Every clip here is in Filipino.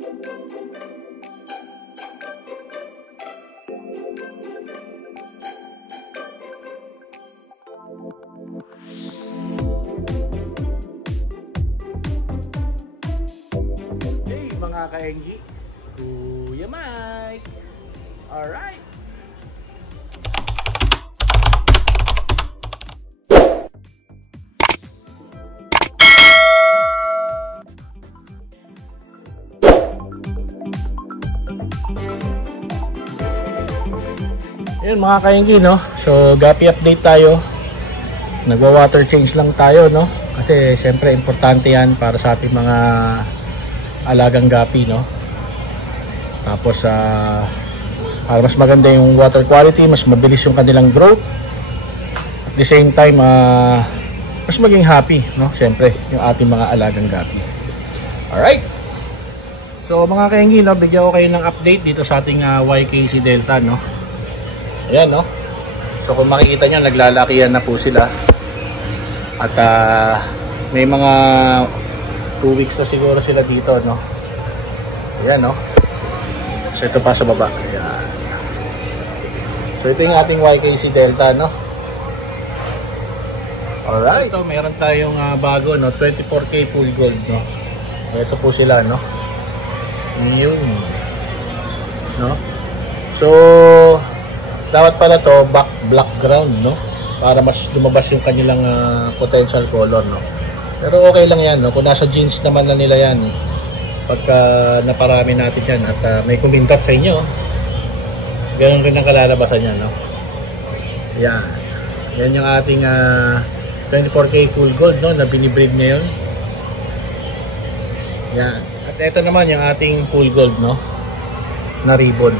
Hey mga ka-Engi, Kuya Mike. Alright. Ayun mga ka-Engi, no? So gapi update tayo. Nagwa-water change lang tayo, no? Kasi syempre importante yan para sa ating mga alagang gapi, no? Tapos para mas maganda yung water quality, mas mabilis yung kanilang growth. At the same time, mas maging happy, no? Syempre, yung ating mga alagang gapi. Alright. So mga ka-Engi, no? Bigyan ko kayo ng update dito sa ating YKC Delta, no? Ayan, no? So kung makikita nyo, naglalakihan na po sila. At may mga 2 weeks na siguro sila dito, no? Ayan, no? So ito pa sa baba. Ayan. So ito yung ating YKC Delta, no? Alright. Ito, meron tayong bago, no? 24K full gold, no? Ito po sila, no? Yun. No? So dapat pala to black ground, no? Para mas lumabas yung kanilang potential color, no? Pero okay lang yan, no? Kung nasa jeans naman na nila yan, pagka naparami natin yan at may kumindot sa inyo, ganoon rin ang kalalabasan yan, no? Yan. Yan yung ating 24K full gold, no? Na binibreed ngayon. Yan. At ito naman yung ating full gold, no? Na ribbon.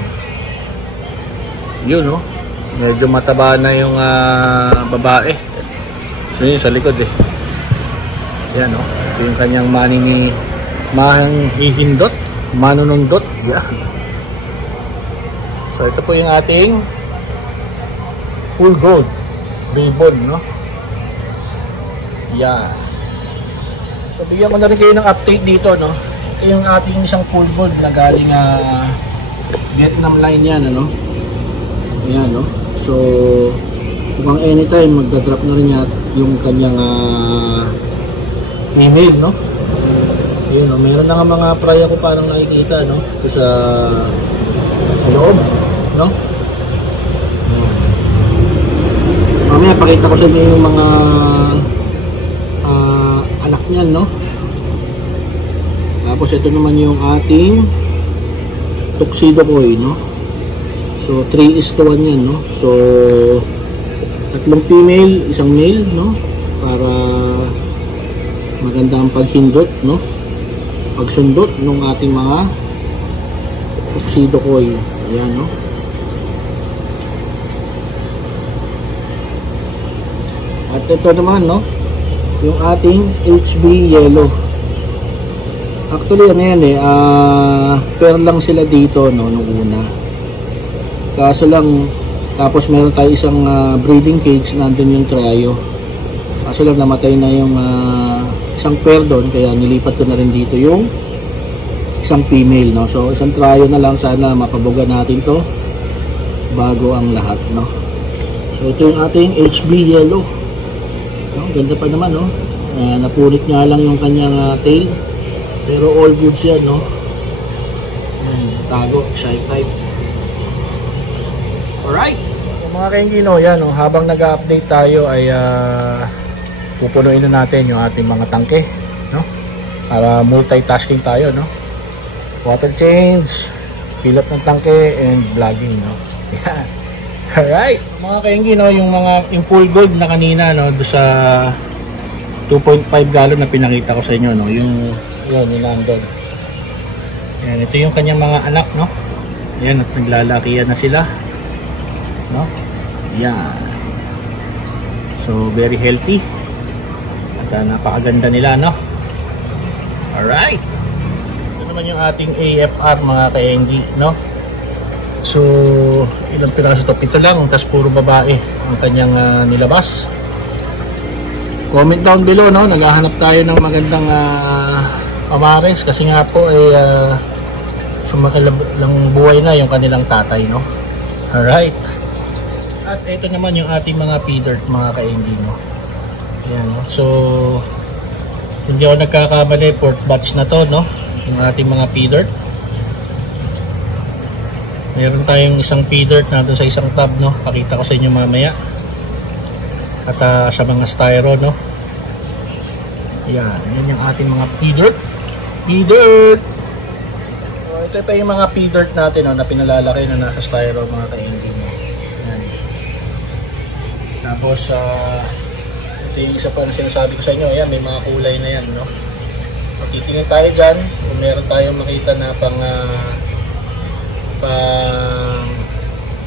Yun, no? Medyo mataba na yung babae. So yun sa likod eh. Yan, no? Ito yung kanyang manghihindot, manunundot. Yan. So ito po yung ating full gold ribbon, no? Yan. So bigyan ko na rin kayo ng update dito, no? Ito yung ating isang full gold na galing Vietnam line yan, ano? Ayan, no? So kung anytime magdadrop na rin yan yung kanyang email, no? Ayun, no? Meron na nga mga pray ako parang nakikita, no? Ito sa loob, no? Mamaya pakita ko sa inyo yung mga anak niyan, no? Tapos ito naman yung ating tuxedo boy, no? So 3:1 yan, no? So 3 female, 1 male, no? Para maganda ang paghindot, no? Pagsundot ng ating mga tuxedo koi. Ayan, no? At ito naman, no? Yung ating HB yellow. Actually, ano yan eh, pair lang sila dito, no? Nung una. Kaso lang, tapos meron tayo isang breeding cage, nandun yung trio. Kaso lang namatay na yung isang pair doon, kaya nilipat ko na rin dito yung isang female, no? So isang trio na lang, sana mapabuga natin to bago ang lahat, no? So ito yung ating HB yellow, no? Ganda pa naman, no? Napunit nga lang yung kanyang tail, pero all goods yan, no? Tago, shy type. Alright, so, mga ka-Engi, no, yan, no, habang nag-update tayo ay pupunuin na natin yung ating mga tangke, no? Para multitasking tayo, no? Water change, fill up ng tangke, and vlogging, no? Yan. Alright, mga ka-Engi, no, yung full gold na kanina, no, do sa 2.5 gallon na pinakita ko sa inyo, no, yung nandun. Yan, ito yung kanyang mga anak, no? Yan, at naglalakihan na sila, no? Yan. So very healthy at napakaganda nila, no? Alright, ito naman yung ating AFR, mga ka-Engi, no? So ilang piraso to? Ito lang, tapos puro babae ang kanyang nilabas. Comment down below, no? Naghahanap tayo ng magandang pamares kasi nga po sumakilang buhay na yung kanilang tatay, no? Alright. At ito naman yung ating mga feeder, mga ka-NG, no? Ayan, no? So hindi ako nagkakamali, 4th batch na to, no? Yung ating mga feeder. Meron tayong isang feeder na doon sa isang tab, no? Pakita ko sa inyo mamaya. At sa mga styro, no? Yan, yan yung ating mga feeder. So, ito pa yung mga feeder natin, no, na pinalalaki na nasa styro, mga ka-NG, no? Yan. Tapos ito yung isa pa na sinasabi ko sa inyo. Ayan, may mga kulay na yan, no? So, titingin tayo dyan kung meron tayong makita na pang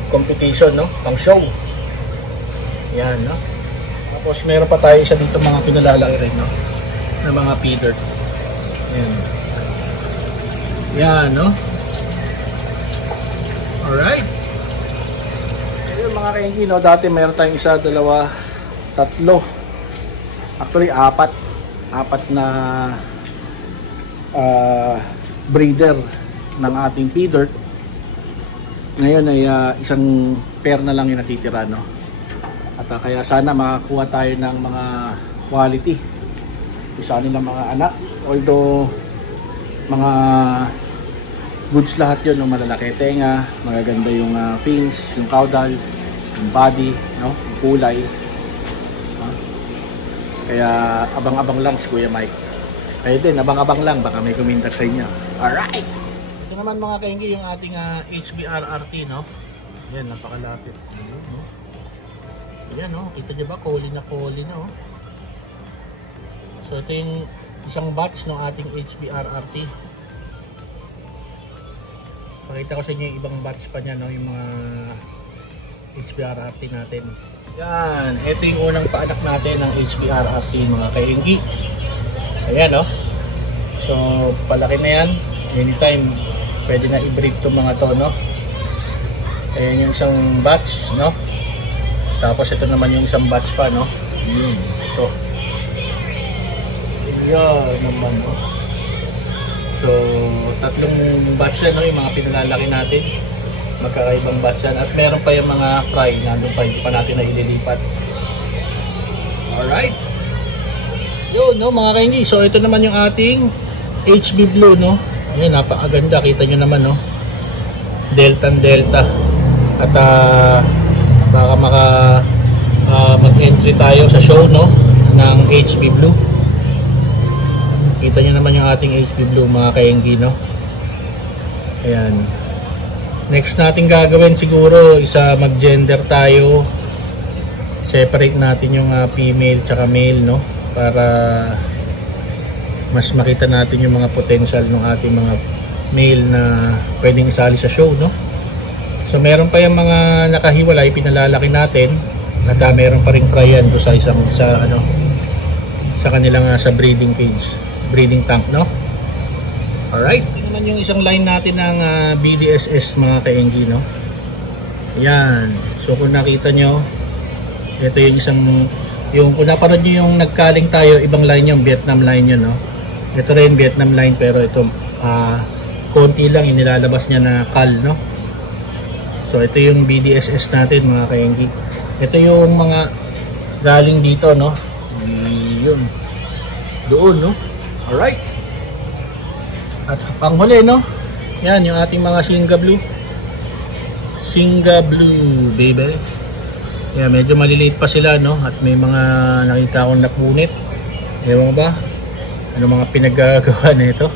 competition, no? Pang show. Yan, no? Tapos meron pa tayo isa dito mga pinalalaki rin, no? Na mga feeder. Yan. Yan, no? Alright. Ayun, mga ka-NG, no? Dati meron tayong isa, dalawa, tatlo. Actually, apat na breeder ng ating feeder. Ngayon ay isang pair na lang yung natitira, no? At kaya sana makakuha tayo ng mga quality isa nilang mga anak, although mga goods lahat yun, no? Malalaki tenga, magaganda yung fins, yung caudal, yung body, no? Yung kulay. Kaya abang-abang lang si Kuya Mike. Kayo din, abang-abang lang, baka may kumintar sa inyo. Alright! Ito naman mga ka-NG yung ating HBRRT, no? Yan, napakalapit. No? Yan, no? Kita nyo ba? Koli na, no? So ito yung isang batch ng ating HBRRT. Pakita ko sa inyo yung ibang batch pa niya, no? Yung mga HBRRT natin. Yan, ito yung unang paanak natin ng HBRRT, mga ka-NG. Ayan, no? So palaki na yan. Anytime pwede na i-breed itong mga to, no? Ayan yung isang batch, no? Tapos ito naman yung isang batch pa, no? Ito. Ayan naman, no? So tatlong batch yan, no? Yung mga pinalalaki natin. Magkakaibang batch yan. At meron pa yung mga fry na doon pa, hindi pa natin na ililipat. Alright. Yun, no, mga ka-NG. So ito naman yung ating HB Blue, no? Ayan, napakaganda. Kita nyo naman, no? Delta. At baka mag-entry tayo sa show, no? Ng HB Blue. Kita nyo naman yung ating HB Blue, mga ka-NG, no? Ayan. Next natin gagawin siguro isa mag-gender tayo. Separate natin yung female tsaka male, no? Para mas makita natin yung mga potential ng ating mga male na pwedeng isali sa show, no? So meron pa yung mga nakahiwalay, pinalalaki natin. At meron pa ring fry yan sa isang sa kanilang sa breeding cage, breeding tank, no? Alright, ito naman yung isang line natin ng BDSS, mga ka-NG, no? Yan. So kung nakita nyo, ito yung isang, kung napanood nyo yung nagkaling tayo, ibang line yung Vietnam line yun, no? Ito rin Vietnam line, pero ito konti lang inilalabas niya na cal, no? So ito yung BDSS natin, mga ka-NG. Ito yung mga galing dito, no? Yun. Doon, no? Alright. At panghuli, no? Yan, yung ating mga Singa Blue. Singa Blue, baby. Yan, medyo maliliit pa sila, no? At may mga nakita akong napunit. Ewan ba? Ano mga pinagagawa na ito?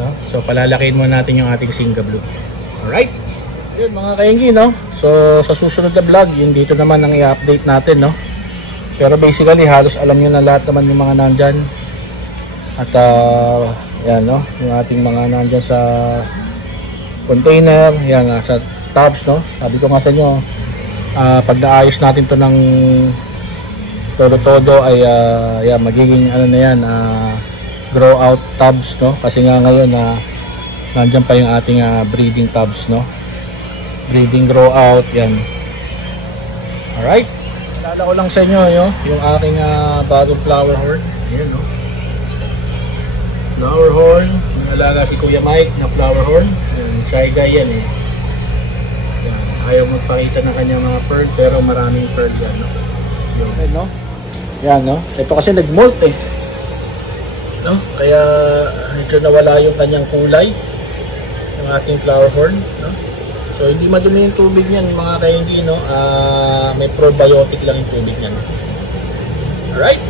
No? So, palalakihin muna natin yung ating Singa Blue. Alright? Yun, mga ka-NG, no? So, sa susunod na vlog, yun dito naman ang i-update natin, no? Pero basically, halos alam nyo na lahat naman yung mga nandyan. At, yan, no? Yung ating mga nandyan sa container, yan, sa tabs, no? Sabi ko nga sa inyo, pag naayos natin to ng todo ay yan, magiging ano na yan, grow out tabs, no? Kasi nga ngayon nandyan pa yung ating breeding tabs, no? Breeding grow out, yan. Alright, nalala ko lang sa inyo yung aking bagong flower horn. Ayan, no? Flower horn, yung alaga si Kuya Mike na flower horn. Shy guy yan eh. Yan. Ayaw magpakita ng kanyang mga pearl pero maraming pearl yan. No? Yan, no? Yan, no? Ito kasi nag-molt eh. No? Kaya medyo nawala yung kanyang kulay ng ating flower horn. No? So hindi madumi yung tubig niyan mga kaingi, no? May probiotic lang yung tubig niyan. Alright?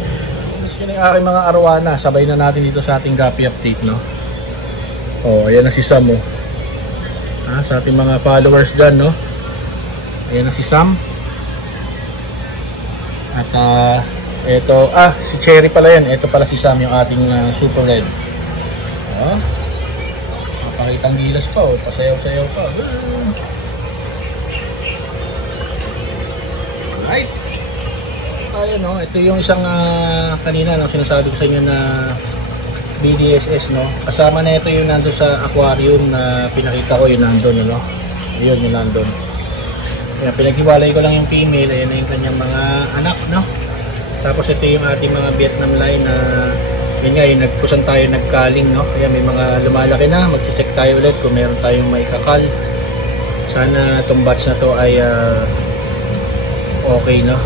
Yun yung aking mga arowana. Sabay na natin dito sa ating Guppy update, no? Oh, ayan na si Sam, oh. Sa ating mga followers dyan, no? Ayan na si Sam. At ito, si Cherry pala yan. Ito pala si Sam, yung ating super red. Mapakitang gilas pa, oh. Pasayaw-sayaw pa. Alright. Ayun, no? Ito yung isang kanina, no? Sinasabi ko sa inyo na BDSS, no? Kasama na ito yung nandun sa aquarium na pinakita ko, yung nandun, no? Yun, yung nandun. Kaya pinaghiwalay ko lang yung female. Ayan na yung kanyang mga anak, no? Tapos ito yung ating mga Vietnam line na yun nga, yung nagkusan tayo nagkaling, no? Kaya may mga lumalaki na. Mag-check tayo ulit kung meron tayong may kakal. Sana itong batch na to ay okay, no?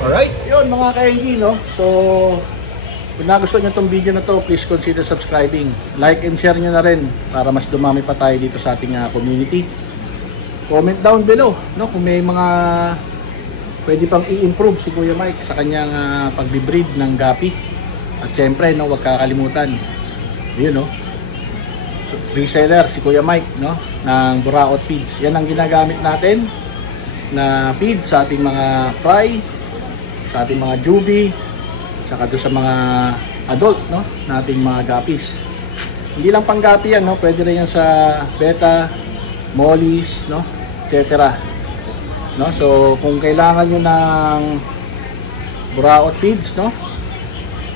Alright, yun mga ka-LG, no? So kung nagustuhan nyo itong video na to, please consider subscribing. Like and share nyo na rin para mas dumami pa tayo dito sa ating community. Comment down below, no? Kung may mga pwede pang i-improve si Kuya Mike sa kanyang pagbe-breed ng Guppy. At syempre, no, huwag kakalimutan. Yun, no? So, reseller si Kuya Mike, no? Ng Buraot Feeds. Yan ang ginagamit natin na feed sa ating mga fry, sa ating mga juvie, saka doon sa mga adult, no, nating mga guppies. Hindi lang pang guppy yan, no, pwede rin yan sa beta, mollies, no, etc. No, so kung kailangan nyo ng Buraot Feeds, no,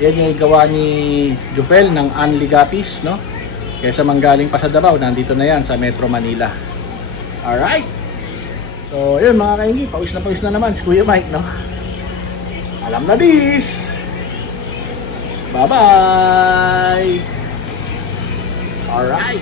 yan yung gawa ni Jufel ng Unli Guppies, no, kaysa manggaling pa sa Davao, nandito na yan sa Metro Manila. Alright, so yun mga kaingi, pawis na naman si Kuya Mike, no. Alam na this. Bye-bye. All right.